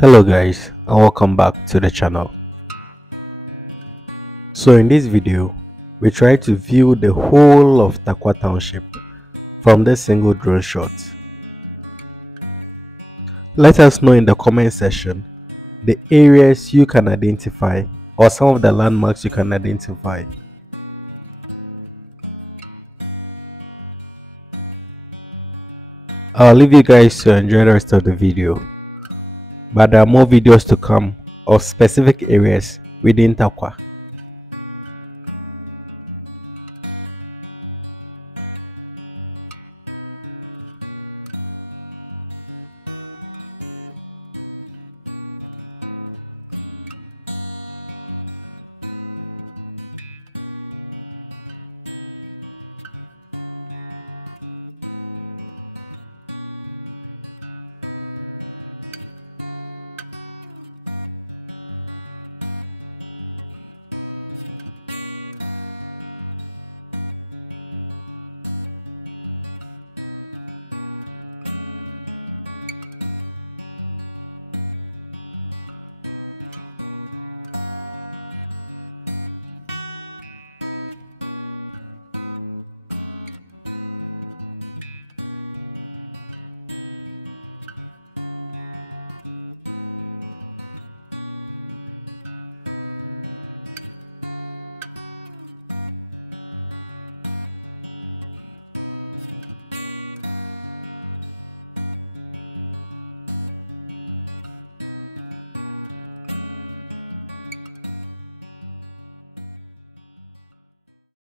Hello guys, and welcome back to the channel. So in this video we try to view the whole of Tarkwa township from this single drone shot. Let us know in the comment section the areas you can identify or some of the landmarks you can identify. I'll leave you guys to enjoy the rest of the video, but there are more videos to come of specific areas within Tarkwa.